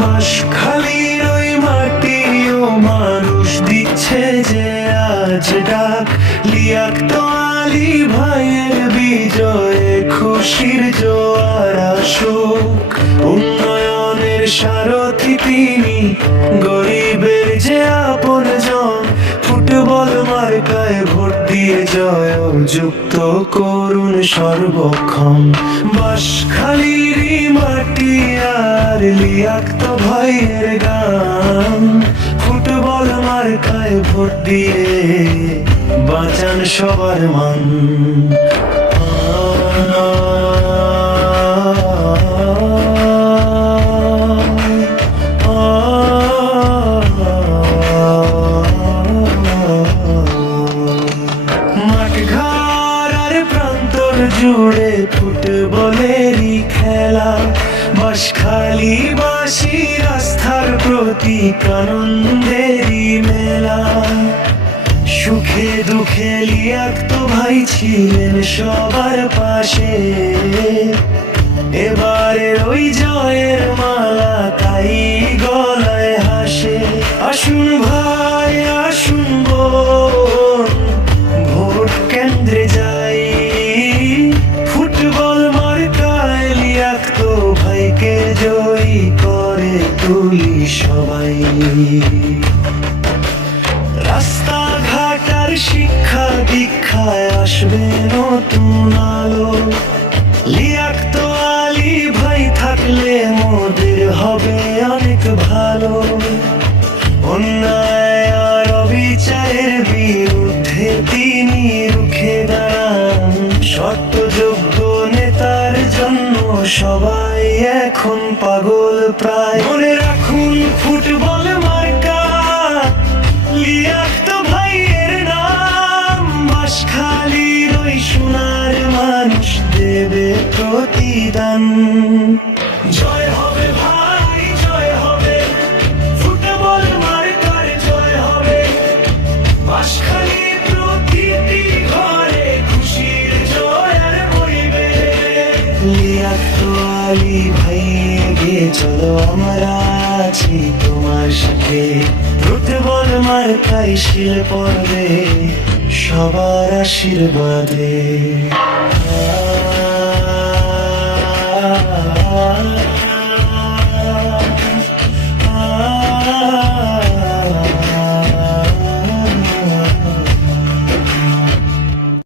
বাঁশখালীর ওই মাটিও মানুষ দিচ্ছে যে আজ ডাক। লিয়াকত আলী ভাইয়ের বিজয়ে খুশির জোয়ার আসুক। উন্নয়নের সারথি তিনি, গরিবের যে আপনজন। ফুটবল মার্কায় ভোট দিয়ে জয় যুক্ত করুন সর্বক্ষণ। বাঁশখালীর মাটি আর লিয়াকত ভাইয়ের গান। ফুটবল মার্কায় ভোট দিয়ে বাঁচান সবার মান। মাঠঘাট আর প্রান্তর জুড়ে ফুটবলেরই খেলা। বাঁশখালীবাসীর আস্থার প্রতীক, আনন্দেরই মেলা। সুখে দুঃখে লিয়াকত ভাই ছিলেন সবার পাশে। এবারের ওই জয়ের মালা তাই গলায় হাসে। আসুন ভাই আসুন বোন, ভোট কেন্দ্রে যাই। ফুটবল মার্কায় লিয়াকত ভাইকে জয়ী করে তুলি সবাই। রাস্তাঘাট আর শিক্ষা দীক্ষায় আসবে নতুন আলো। লিয়াকত আলী ভাই থাকলে মোদের হবে অনেক ভালো। অন্যায় আর অবিচারের বিরুদ্ধে তিনি রুখে দাঁড়ান। সত্যযোগ্য নেতার জন্য সবাই এখন পাগল প্রায়। মনে রাখুন ফুটবল মার্কা, লিয়াকত ভাইয়ের নাম। বাঁশখালীর ওই সোনার মানুষ দেবে প্রতিদান। জয় হবে ভাই জয় হবে, ফুটবল মার্কার জয় হবে। বাঁশখালীর প্রতিটি ঘরে খুশির জয় আর মরিবে। লিয়াকত আলী ভাই এগিয়ে চলো, আমরা আছি তোমার সাথে। ফুটবল মার্কায় শিল পড়বে সবার আশীর্বাদে।